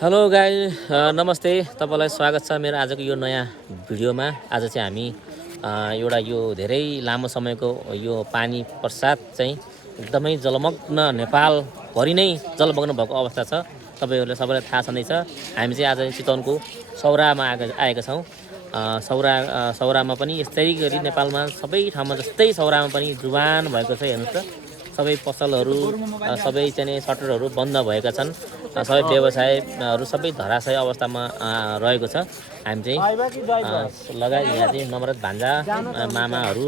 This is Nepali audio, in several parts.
हेलो गाई नमस्ते तपाईलाई स्वागत छ मेरो आजको यो नयाँ भिडियोमा। आज चाहिँ हामी एउटा यो धेरै लामो समयको यो पानी प्रसाद चाहिँ एकदमै जलमग्न नेपालभरि नै जलमग्न भएको अवस्था छ। तपाईहरुले सबैलाई थाहा छँदैछ। हामी चाहिँ आज चितवनको सौरामा आएका छौँ। सौरामा पनि यस्तै गरी नेपालमा सबै ठाउँमा जस्तै सौरामा पनि जुबान भएको छ। हेर्नुस् त सबै पसलहरू सबै चाहिँ सटरहरू बन्द भएका छन्। सबै व्यवसायहरू सबै धराशय अवस्थामा रहेको छ। हामी चाहिँ लगायत यहाँ चाहिँ नम्रत भान्जा मामाहरू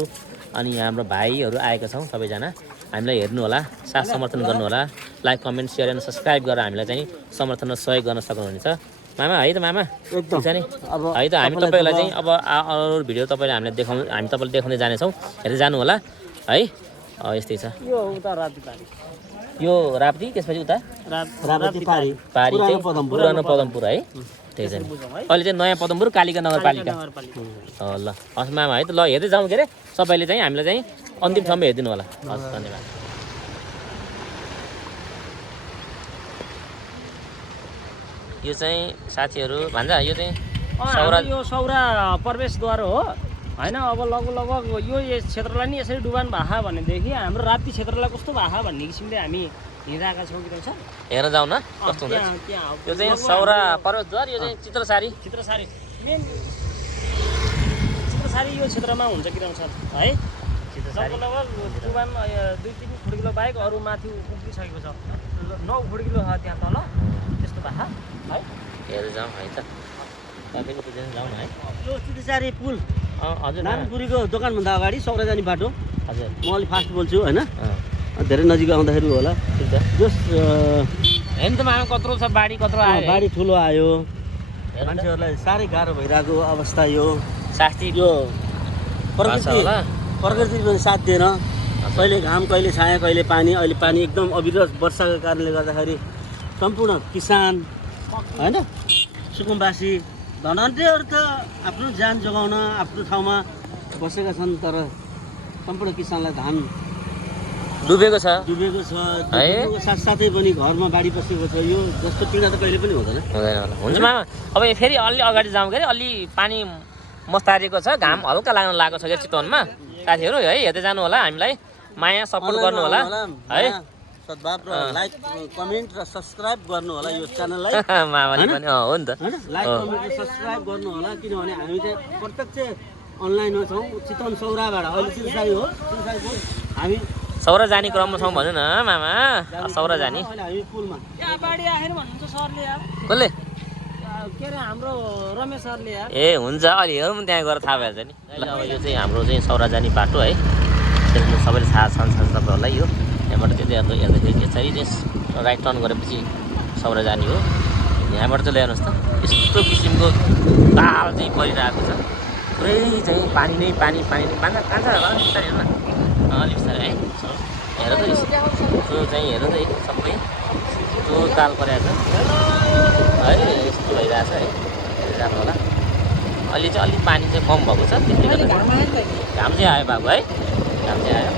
अनि हाम्रो भाइहरू आएका छौँ। सबैजना हामीलाई हेर्नु होला, साथ समर्थन गर्नु होला। Like comment share and subscribe गरेर हामीलाई चाहिँ समर्थन र सहयोग गर्न सक्नुहुनेछ। मामा है त मामा एकदम है त हामी तपाईँलाई चाहिँ अब अरू भिडियो तपाईँले हामी तपाईँलाई देखाउँदै जानेछौँ। हेर्दै जानु होला है। यस्तै छ यो राप्ती, त्यसपछि उता पारी चाहिँ पुरानो पदमपुर है। त्यही चाहिँ अहिले चाहिँ नयाँ पदमपुर कालिका नगरपालिका ल। हस् मामा है त, ल हेर्दै जाउँ। के अरे सबैले चाहिँ हामीलाई चाहिँ अन्तिमसम्म हेरिदिनु होला। हस् धन्यवाद। यो चाहिँ साथीहरू भान्जा यो चाहिँ सौरा प्रवेशद्वार हो हैन। अब लगभग यो क्षेत्रलाई नि यसरी डुबान भाहा भनेदेखि हाम्रो राप्ती क्षेत्रलाई कस्तो भाहा भन्ने किसिमले हामी हिँडिरहेका छौँ। कि छ हेर्न जाउँ न कस्तो हुन्छ। यो चाहिँ सौरा प्रवेशद्वार, यो चाहिँ चित्रसारी मेन चित्रसारी यो क्षेत्रमा हुन्छ कि छ है। लगभग डुबान 2-3 खुड्किलो बाहेक अरू माथि उक्लिसकेको छ। 9 खुड्किलो छ त्यहाँ तल त्यस्तो भाहा है। हेर्दै जाउँ है त, जाउँ न है। यो चितुचारी पुल हजुर नानपुरीको दोकानभन्दा अगाडि सौरा जाने बाटो। हजुर म अलि फास्ट बोल्छु होइन, धेरै नजिक आउँदाखेरि होला। जस हेर्नु त मामा कत्रो छ, बाढी कत्रो आयो, बाढी ठुलो आयो, मान्छेहरूलाई साह्रै गाह्रो भइरहेको अवस्था। यो शास्ति यो प्रकृति पनि साथ दिएन। कहिले घाम कहिले छाया कहिले पानी। अहिले पानी एकदम अविरत वर्षाको कारणले गर्दाखेरि सम्पूर्ण किसान होइन सुकुम्बासी धनन्त्रीहरू त आफ्नो ज्यान जोगाउन आफ्नो ठाउँमा बसेका छन्, तर सम्पूर्ण किसानलाई धान डुबेको छ है। साथसाथै पनि घरमा बाढी पसेको छ। यो जस्तो पीडा त कहिले पनि हुँदैन होला। हुन्छ मामा अब फेरि अलि अगाडि जाउँ। के अरे अलि पानी मस्तारेको छ, घाम हल्का लाग्न लागेको छ क्या चितवनमा। साथीहरू है हेर्दै जानु होला, हामीलाई माया सपोर्ट गर्नु होला है। सद्भाव र लाइक कमेन्ट र सब्सक्राइब गर्नु होला यो च्यानललाई। मामाले पनि हो नि त, लाइक कमेन्ट र सब्सक्राइब गर्नु होला। किनभने हामी चाहिँ प्रत्यक्ष अनलाइनमा छौँ चितवन सौराबाट। अहिले चितुसारी हो, हामी सौरा जाने क्रममा छौँ भन्नु न मामा। सौरा जाने हामी पुलमा बाढी आएन भन्नुहुन्छ सरले यार। कसले? के अरे हाम्रो रमेश सरले यार। ए हुन्छ, अलि हेरौँ त्यहाँ गएर थाहा भएछ नि। ल अब यो चाहिँ हाम्रो चाहिँ सौरा जाने बाटो है। त्यसमा सबैले थाहा छ तपाईँहरूलाई। यो यहाँबाट चाहिँ हेर्दाखेरि यसरी चाहिँ राइट टर्न गरेपछि सौरा जाने हो। यहाँबाट चाहिँ ल्याउनुहोस् त, यस्तो किसिमको ताल चाहिँ परिरहेको छ। पुरै चाहिँ पानी नै पानी नै कान्छ होला बिस्तारै हेर्नु न, अलिक बिस्तारै है। हेर त त्यो चाहिँ हेर्नु त सबै त्यो ताल परेको छ है। यस्तो भइरहेछ है, जानु होला। अलि चाहिँ अलिक पानी चाहिँ कम भएको छ, त्यसले गर्दा घाम चाहिँ आयो बाबु है। घाम चाहिँ आयो।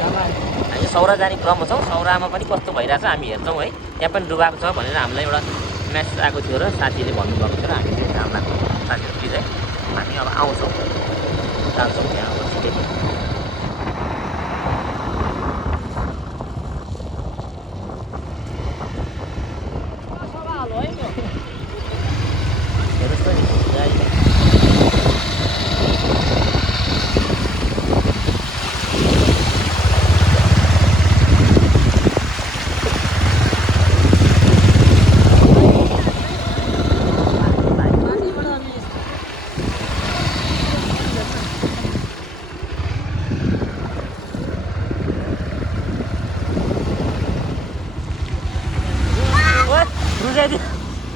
हामी सौरा जाने क्रममा छौँ। सौरामा पनि कस्तो भइरहेछ हामी हेर्छौँ है। त्यहाँ पनि डुबाएको छ भनेर हामीलाई एउटा म्यासेज आएको थियो र साथीले भन्नुभएको थियो र हामी चाहिँ घाम लाग्छ साथीहरू प्लिज है। हामी अब आउँछौँ, जान्छौँ त्यहाँ अब छिटै।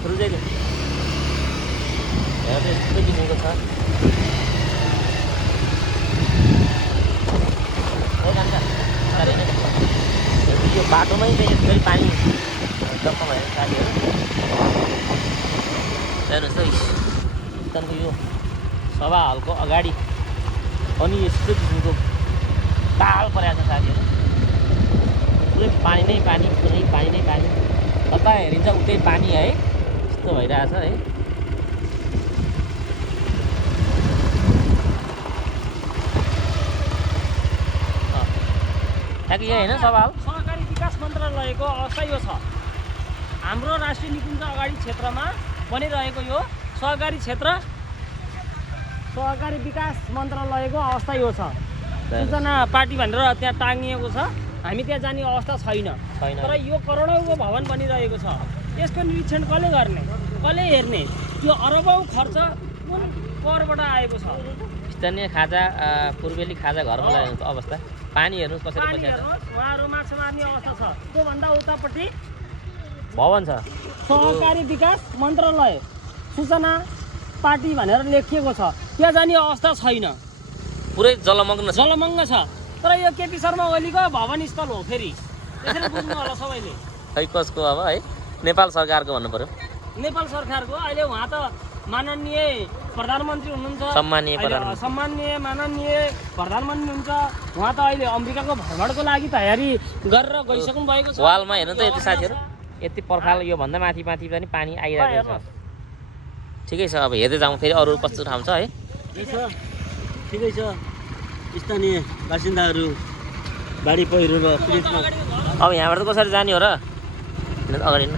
रुजाइदियो हेर चाहिँ यस्तो किसिमको छ। यो बाटोमै चाहिँ यसरी पानी जम्मा भएर साथीहरू हेर्नुहोस् त। चितवनको यो सभा हलको अगाडि अनि यस्तो किसिमको ताल परेको छ साथीहरू। पुरै पानी नै पानी, पुरै पानी नै पानी। कता हेरिन्छ उतै पानी है। यस्तो यस्तो भइरहेछ है। ठ्याक्कै यही होइन सवाल। सहकारी विकास मन्त्रालयको अवस्था यो छ। हाम्रो राष्ट्रिय निकुञ्ज अगाडि क्षेत्रमा बनिरहेको यो सहकारी विकास मन्त्रालयको अवस्था यो छ। सूचना पार्टी भनेर त्यहाँ टाँगिएको छ, हामी त्यहाँ जाने अवस्था छैन। तर यो करोडौँको भवन बनिरहेको छ, यसको निरीक्षण कसले गर्ने, कसले हेर्ने? यो अरबौँ खर्च कुन करबाट आएको छ? स्थानीय खाजा पूर्वेली खाजा घरमा लागेको अवस्था, पानी हेर्नुहोस् कसरी पानी बसिरहेको छ। हेर्नुहोस्, उहाँहरू माछा मार्ने अवस्था छ। त्योभन्दा उतापट्टि भवन छ। सहकारी विकास मन्त्रालय सूचना पार्टी भनेर लेखिएको छ, त्यहाँ जाने अवस्था छैन, पुरै जलमग्न छ। जलमग्न छ। तर यो केपी शर्मा ओलीको भवन स्थल हो फेरि, त्यसरी बुझ्नु होला सबैले। खै कसको अब है, नेपाल सरकारको भन्नु पर्यो। नेपाल सरकारको अहिले उहाँ त माननीय प्रधानमन्त्री हुनुहुन्छ, सम्मानीय प्रधानमन्त्री। सम्मानीय माननीय प्रधानमन्त्री हुनुहुन्छ। उहाँ त अहिले अमेरिकाको भ्रमणको लागि तयारी गरेर गइसक्नु भएको छ। वालमा हेर्नु त यति साथीहरू, यति पर्खाल यो भन्दा माथि माथि पनि पानी आइरहेको छ। ठिकै छ, अब हेर्दै जाउँ फेरि अरू कस्तो ठाउँ छ है। ठिकै छ। स्थानीय बासिन्दाहरू बाढी पहिरो र पीडितमा अब यहाँबाट त कसरी जाने हो र? अगाडि न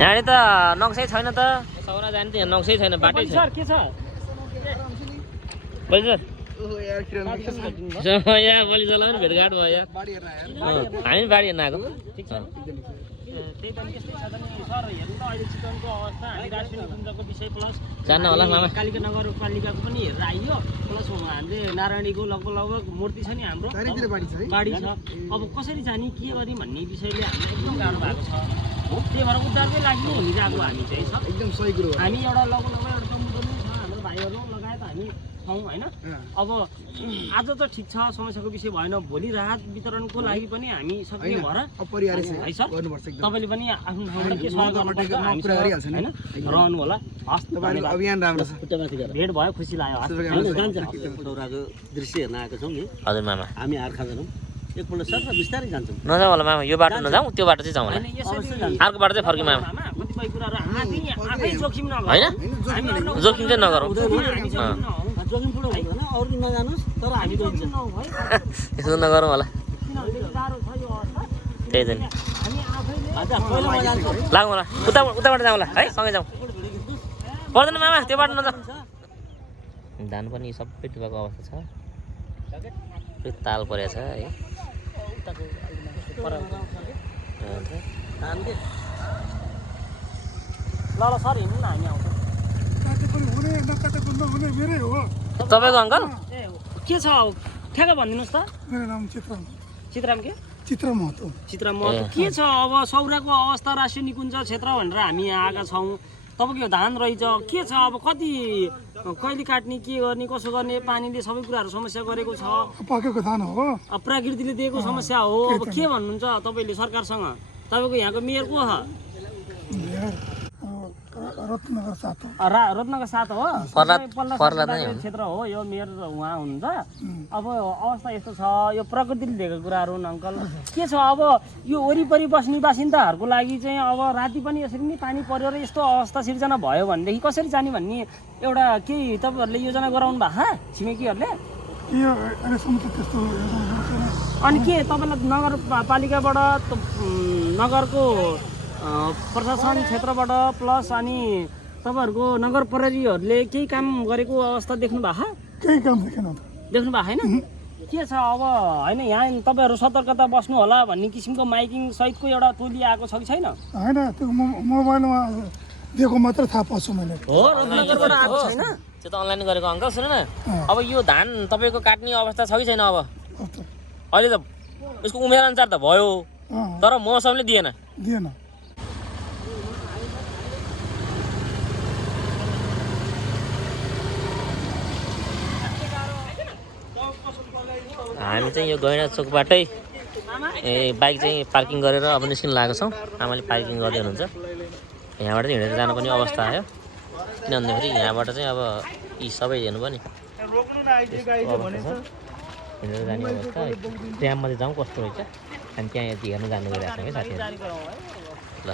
यहाँनिर त नक्सै छैन त, सौरा जाने त यहाँ नक्सै छैन, बाटै छैन। सर के छ? बलि सर यहाँ बलि सरलाई पनि भेटघाट भयो यार। हामी पनि बाढी हेर्न आएको। ठिक छ। त्यही त त्यस्तै छ त नि सर। हेर्नु त अहिले चितवनको अवस्था, हामी राष्ट्रिय निकुञ्जको विषय प्लस जान्न होला मामा। कालिका नगरपालिकाको पनि हेरेर आइयो, प्लस हामीले नारायणीको लगभग मूर्ति छ नि हाम्रो, बाढी छ। अब कसरी जाने, के गर्ने भन्ने विषयले हामीलाई एकदम गाह्रो भएको छ। त्यही भएर उद्धारकै लागि नै हिँडिरहेको हामी चाहिँ छ। एकदम सही कुरो हो। हामी एउटा लगभग एउटा टम्बु पनि छ, हाम्रो भाइहरू लगायत हामी छौँ होइन। अब आज त ठिक छ, समस्याको विषय भएन, भोलि राहत वितरणको लागि पनि हामी सक्ने भएर अपरिहार्य है सर। गर्नुपर्छ एकदम। तपाईँले पनि आफ्नो ठाउँबाट के सहयोग गर्नुपर्छ हामीसँग होइन, रहनु होला। हस्, तपाईँको अभियान राम्रो छ। खुट्टामाथि गरेर भेट भयो, खुसी लाग्यो। हस्, जान्छ। सौराको दृश्य हेर्न आएको छौँ नि, हजुर मामा। हामी आर्खा जान्छौँ, एकपल्ट सर बिस्तारै जान्छौँ। नजाउँ होला मामा, यो बाटो नजाउँ, त्यो बाटो चाहिँ जाउँ होला। होइन, यसरी अर्को बाटो चाहिँ फर्क्यौँ मामा। कतिपय कुराहरू आफै जोखिम नगरौँ, होइन हामी जोखिम चाहिँ नगरौँ। हामी जोखिम नहौँ। जोखिम ठुलो हुँदैन, अरू दिन नजानुहोस्, तर हामी गइन्छ। यसो नगरौँ होला। किनभने गाह्रो छ यो अवस्था। त्यही त नि, हामी आफैले अच्छा पहिला म जान्छु। लागौँ होला, उताबाट जाउँ होला है, सँगै जाउँ। पर्दैन मामा, त्यो बाटो नजाउँ। धान पनि सबै डुबाएको अवस्था छ, पुरै ताल परेको छ है। ल सर हिँड्नु न, हामी आउँछौँ। तपाईँको अङ्कल ए के छ ठ्याक्क भनिदिनुहोस् त। मेरो नाम चित्रम चित्राम के? चित्रम हो त। चित्राम के छ? अब सौराको अवस्था राष्ट्रिय निकुञ्ज क्षेत्र भनेर हामी यहाँ आएका छौँ। तपाईँको यो धान रहेछ, के छ अब, कति कहिले काट्ने, के गर्ने, कसो गर्ने? पानीले सबै कुराहरू समस्या गरेको छ। पाकेको धान हो। अब प्रकृतिले दिएको समस्या हो। अब के भन्नुहुन्छ तपाईँले सरकारसँग? तपाईँको यहाँको मेयर को हो? रत्नगर 7 हो। रत्नगर 7 हो। पर्ला नै हो। क्षेत्र हो यो, मेयर उहाँ हुनुहुन्छ। अब अवस्था यस्तो छ, यो प्रकृतिले दिएको कुराहरू हुन् अङ्कल। के छ अब यो वरिपरि बस्ने बासिन्दाहरूको लागि चाहिँ अब राति पनि यसरी नै पानी पऱ्यो र यस्तो अवस्था सिर्जना भयो भनेदेखि कसरी जाने भन्ने एउटा केही तपाईँहरूले योजना गराउनु भएको छिमेकीहरूले? अनि के तपाईँलाई नगरपालिकाबाट नगरको प्रशासन क्षेत्रबाट प्लस अनि तपाईँहरूको नगर प्रहरीहरूले केही काम गरेको अवस्था देख्नु भएको? केही काम देखेन त। देख्नु भएको छैन? के छ अब होइन, यहाँ तपाईँहरू सतर्कता बस्नु होला भन्ने किसिमको माइकिङ सहितको एउटा टोली आएको छ कि छैन? होइन, त्यो मोबाइलमा दिएको मात्र थाहा पाउँछु मैले। हो, रत्नगरबाट आएको छैन? त्यो त अनलाइन गरेको अङ्कल। सुन न, अब यो धान तपाईँको काट्ने अवस्था छ कि छैन? अब अहिले त यसको उमेर अनुसार त भयो, तर मौसमले दिएन। हामी चाहिँ यो गैँडा चोकबाटै बाइक चाहिँ पार्किङ गरेर अब निस्किन लागेको छौँ। आमाले पार्किङ गर्दै हुनुहुन्छ। यहाँबाट चाहिँ हिँडेर जानुपर्ने अवस्था आयो, किन भन्दाखेरि यहाँबाट चाहिँ अब यी सबै हेर्नु पनि हिँडेर जाने अवस्था ड्याममा चाहिँ जाउँ कस्तो रहेछ हामी त्यहाँ यति हेर्न जानु गइरहेको छौँ है साथीहरू ल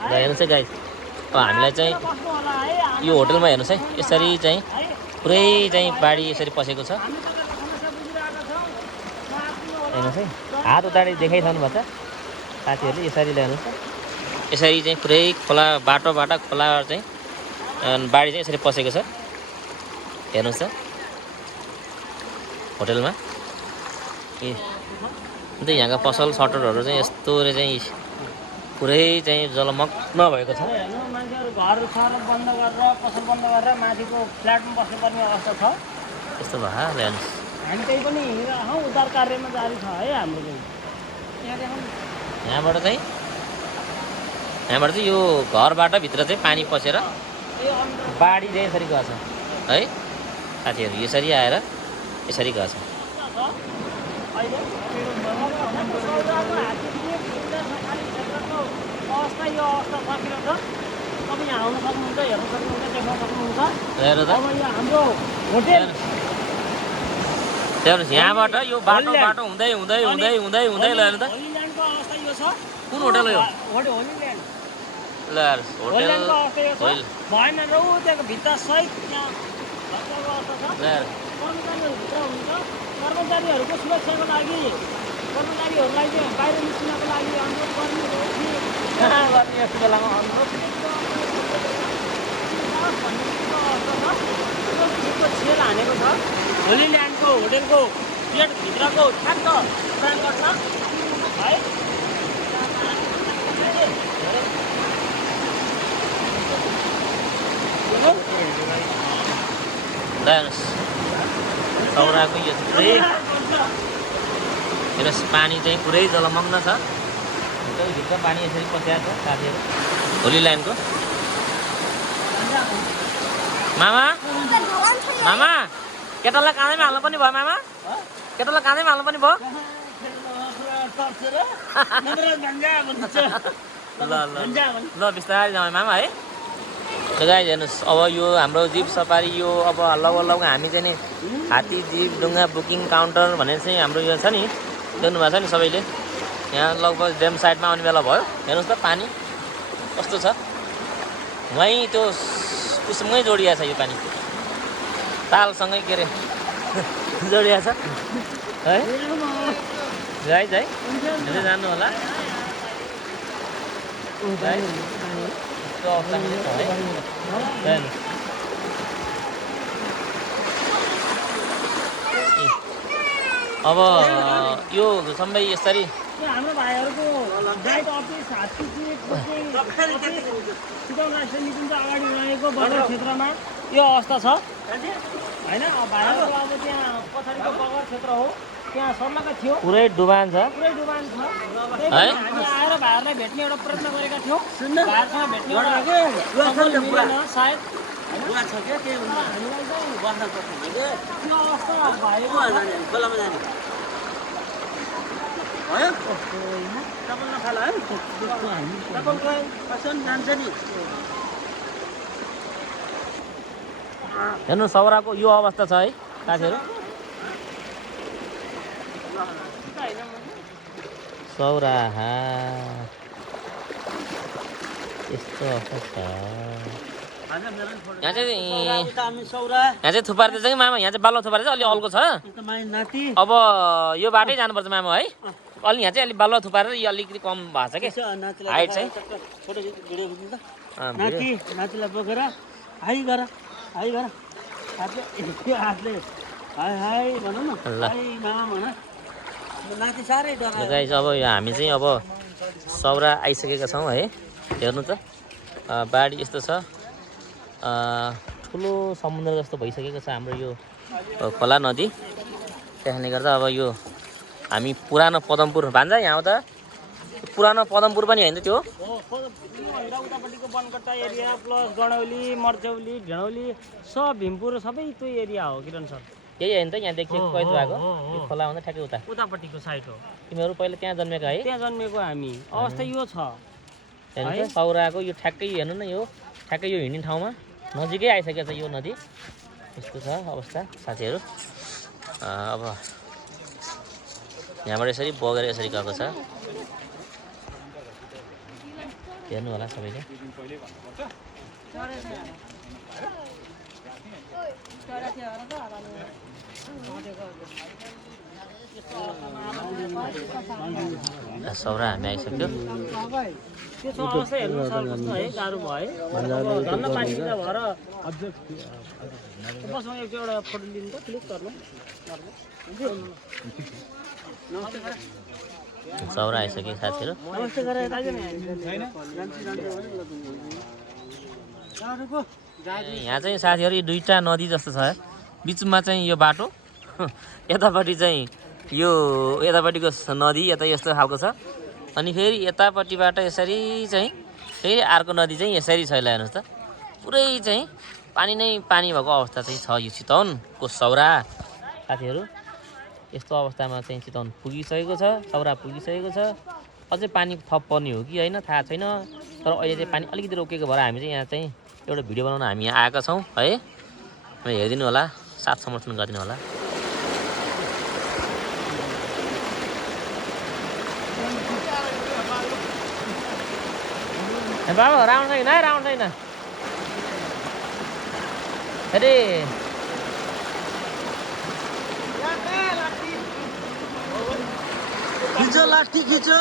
हेर्नुहोस् है गाइस हामीलाई चाहिँ यो होटलमा हेर्नुहोस् है यसरी चाहिँ पुरै चाहिँ बाढी यसरी पसेको छ हेर्नुहोस् है हात उताडि देखाइरहनु भएको छ साथीहरूले यसरी ल्याउनुहोस् यसरी चाहिँ पुरै खोला बाटोबाट खोला चाहिँ बाढी चाहिँ यसरी पसेको छ हेर्नुहोस् त होटलमा ए अन्त यहाँका पसल सटरहरू चाहिँ यस्तो चाहिँ पुरै चाहिँ जलमग्न भएको छ हेर्नु मान्छेहरू घर बन्द गरेर पसल बन्द गरेर माथिको फ्ल्याटमा बस्नुपर्ने अवस्था छ यस्तो भयो हेर्नुहोस् हामी त्यही पनि हिँडिरहेछौँ उद्धार कार्यमा जारी छ है हाम्रो चाहिँ यहाँबाट चाहिँ यो घरबाट भित्र चाहिँ पानी पसेर बाढी चाहिँ यसरी गएछ है साथीहरू यसरी आएर यसरी गएछ अवस्था यो अवस्था सकिलो छ तपाईँ यहाँ आउन सक्नुहुन्छ हेर्न सक्नुहुन्छ देख्न सक्नुहुन्छ हेर त अब यहाँ हाम्रो होटेल हेर्नुहोस् यहाँबाट यो बाटो हुँदै हुँदै हुँदै हुँदै हुँदै ल हेर्नु त होलील्यान्डको अवस्था यो छ कुन होटल हो यो होलील्यान्ड ल हेर्नुहोस् होटल होलील्यान्डको अवस्था यो छ होइल भएन र ऊ त्यहाँको भित्ता सहित त्यहाँ घटनाको अवस्था छ ल हेर्नुहोस् कर्मचारीहरू भित्र हुनुहुन्छ कर्मचारीहरूको सुरक्षाको लागि कर्मचारीहरूलाई चाहिँ बाहिर निस्किनको लागि अनुरोध गर्ने यस्तो बेलामा अनुरोध छेल हानेको छ होलील्यान्डको होटेलको गेटभित्रको ठ्याक्क प्रदान गर्छ है हेर्नुहोस् सौराको यो पुरै हेर्नुहोस् पानी चाहिँ पुरै जलमग्न छ भित्र पानी यसरी पसेको छ साथीहरू होलील्यान्डको मामा मामा केटालाई काँधैमा हाल्नु पनि भयो मामा केटालाई काँधैमा हाल्नु पनि भयो ल ल ल बिस्तारै जाउँ मामा है गाइस हेर्नुहोस् अब यो हाम्रो जीप सफारी यो अब लगभग हामी चाहिँ नि हात्ती जीप डुङ्गा बुकिङ काउन्टर भनेर चाहिँ हाम्रो यो छ नि देख्नुभएको छ नि सबैले यहाँ लगभग ड्याम साइडमा आउने बेला भयो हेर्नुहोस् त पानी कस्तो छ वहीँ त्यो उससँगै जोडिया छ यो पानी तालसँगै के अरे जोडिया छ है गाइस है हेर्दै जानु होला अवस्था छ है अब यो सबै यसरी हाम्रो भाइहरूको गाइड अफिस हात्ती चितवन राष्ट्रिय निकुञ्ज अगाडि रहेको बजार क्षेत्रमा यो अवस्था छ होइन भाइहरूको अब त्यहाँ पछाडिको बगर क्षेत्र हो त्यहाँ सर्लक्क थियो पुरै डुबान छ पुरै डुबान छ हामी आएर भाइहरूलाई भेट्ने एउटा प्रयत्न गरेका थियौँ भाइहरूसँग भेट्ने एउटा सायद बुवा छ क्या के हामीलाई चाहिँ बस्न सक्छ त्यो अवस्था भएको खोलामा जाने भयो डबल नखाला है डबल गयो कसरी जान्छ नि हेर्नु सौराको यो अवस्था छ है साथीहरू सौराहा यस्तो अवस्था छ यहाँ चाहिँ थुपार्दैछ कि मामा यहाँ चाहिँ बालुवा थुपार्दैछ अलि अल्को छ अब यो बाटै जानुपर्छ मामा है अलि यहाँ चाहिँ अलिक बालुवा थुपारेर यो अलिकति कम भएको छ कि हाइट चाहिँ नातिलाई बोकेर हाई गर हातले हाई हाई भनौँ न हाई मामा भन नाति साह्रै डर गाइस अब हामी चाहिँ अब सौरा आइसकेका छौँ है हेर्नु त बाढी यस्तो छ ठुलो समुद्र जस्तो भइसकेको छ हाम्रो यो खोला नदी त्यसले गर्दा अब यो हामी पुरानो पदमपुर भान्जा यहाँ आउँदा पुरानो पदमपुर पनि होइन त्यो उतापट्टिको बनकट्टा एरिया प्लस गणौली मर्चौली ढेँडौली सब भीमपुर सबै त्यो एरिया हो किरण सर यही होइन त यहाँदेखि कैद भएको यो खोला भन्दा ठ्याक्कै उता उतापट्टिको साइड हो तिमीहरू पहिला त्यहाँ जन्मेको है त्यहाँ जन्मेको हामी अवस्था यो छ हेर्नु त सौराको यो ठ्याक्कै हेर्नु न यो ठ्याक्कै यो हिँड्ने ठाउँमा नजिकै आइसकेको छ यो नदी यस्तो छ अवस्था साथीहरू अब यहाँबाट यसरी बगेर यसरी गएको छ हेर्नु होला सबैले सौरा हामी आइसक्यो त्यो छ अवस्था हेर्नु सर कस्तो है गाह्रो भयो धन्न पानी त भएर बसौँ एउटा फोटो लिनु त क्लिक गर्नु सौरा आइसक्यो साथीहरू नमस्ते गरेर यहाँ चाहिँ साथीहरू यो दुईवटा नदी जस्तो छ बिचमा चाहिँ यो बाटो यतापट्टि चाहिँ यो यतापट्टिको नदी यता यस्तो खालको छ अनि फेरि यतापट्टिबाट यसरी चाहिँ फेरि अर्को नदी चाहिँ यसरी छैन हेर्नुहोस् त पुरै चाहिँ पानी नै पानी भएको अवस्था चाहिँ छ यो चितवनको सौरा साथीहरू यस्तो अवस्थामा चाहिँ चितवन पुगिसकेको छ सौरा पुगिसकेको छ अझै पानी थप पर्ने हो कि होइन थाहा छैन तर अहिले चाहिँ पानी अलिकति रोकेको भएर हामी चाहिँ यहाँ चाहिँ एउटा भिडियो बनाउन हामी यहाँ आएका छौँ है हेरिदिनु होला साथ समर्थन गरिदिनु होला बाबा राउन्ड छैन राउन्ड छैन अरे खिचो लाठी खिचो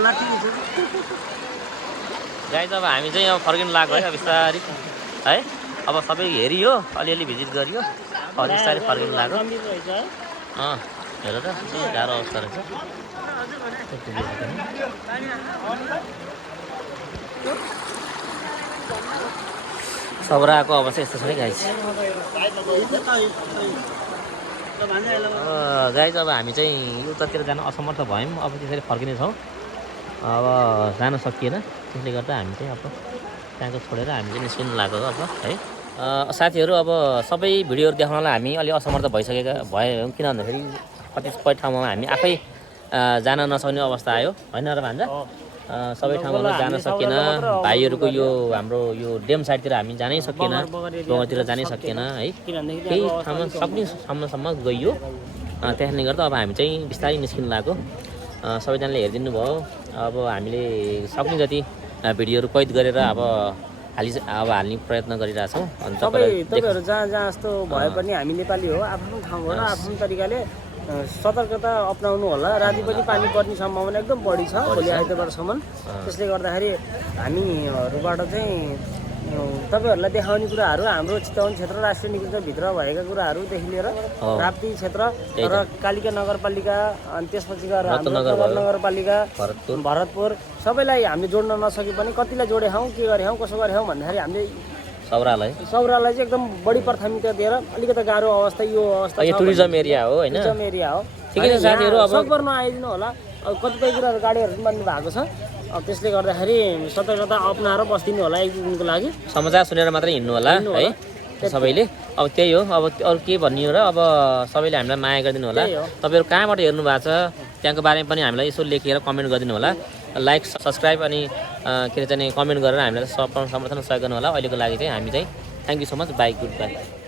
लाठी खिचो गाई त अब हामी चाहिँ अब फर्किनु लाग्यो है अब बिस्तारै है अब सबै हेरियो अलिअलि भिजिट गरियो अब बिस्तारै फर्किनु लाग्यो हेर त गाह्रो अवस्था रहेछ सौराको अवस्था यस्तो छ है गाई गाई अब हामी चाहिँ उतातिर जान असमर्थ भयौँ अब त्यसरी फर्किनेछौँ अब जान सकिएन त्यसले गर्दा हामी चाहिँ अब त्यहाँको छोडेर हामी चाहिँ निस्किनु लाग्यो अब है साथीहरू अब सबै भिडियोहरू देखाउनलाई हामी अलि असमर्थ भइसकेका भयौँ किन भन्दाखेरि कतिपय ठाउँमा हामी आफै जान नसक्ने अवस्था आयो होइन र भान्जा सबै ठाउँमा जान सकिएन भाइहरूको यो हाम्रो यो ड्याम साइडतिर हामी जानै सकिएन बगरतिर जानै सकिएन है केही ठाउँमा सक्ने सम्मसम्म गइयो त्यसले गर्दा अब हामी चाहिँ बिस्तारै निस्किनु लाग्यो सबैजनाले हेरिदिनु भयो अब हामीले सक्ने जति भिडियोहरू कैद गरेर अब हाल्ने प्रयत्न गरिरहेछौँ अनि तपाईँहरू जहाँ जहाँ जस्तो भए पनि हामी नेपाली हो आफ्नो ठाउँबाट आफ्नो तरिकाले सतर्कता अप्नाउनु होला राति पनि पानी पर्ने सम्भावना एकदम बढी छ भोलि आइतबारसम्म त्यसले गर्दाखेरि हामीहरूबाट चाहिँ तपाईँहरूलाई देखाउने कुराहरू हाम्रो चितवन क्षेत्र राष्ट्रिय निकुञ्जभित्र भएका कुराहरूदेखि लिएर राप्ती क्षेत्र र कालिका नगरपालिका अनि त्यसपछि गएर नगरपालिका भरतपुर सबैलाई हामीले जोड्न नसके पनि कतिलाई जोडेछौँ के गरेछौँ कसो गरेछौँ भन्दाखेरि हामीले सौरालाई चाहिँ एकदम बढी प्राथमिकता दिएर अलिकति गाह्रो अवस्था यो अवस्था टुरिज्म एरिया हो होइन टुरिज्म एरिया हो ठिकै छ साथीहरू अब सकभर नआइदिनु होला अब कतिपय कुराहरू गाडीहरू पनि बन्नु भएको छ अब त्यसले गर्दाखेरि सतर्कता अप्नाएर बस्दिनु होला एक दिनको लागि समाचार सुनेर मात्रै हिँड्नु होला है सबैले अब त्यही हो अब अरू के भन्ने हो र अब सबैले हामीलाई माया गरिदिनु होला तपाईँहरू कहाँबाट हेर्नु भएको छ त्यहाँको बारेमा पनि हामीलाई यसो लेखेर कमेन्ट गरिदिनु होला लाइक सब्सक्राइब अनि के अरे चाहिँ कमेन्ट गरेर हामीलाई समर्थन सहयोग गर्नु होला अहिलेको लागि चाहिँ हामी चाहिँ thank you so much by good by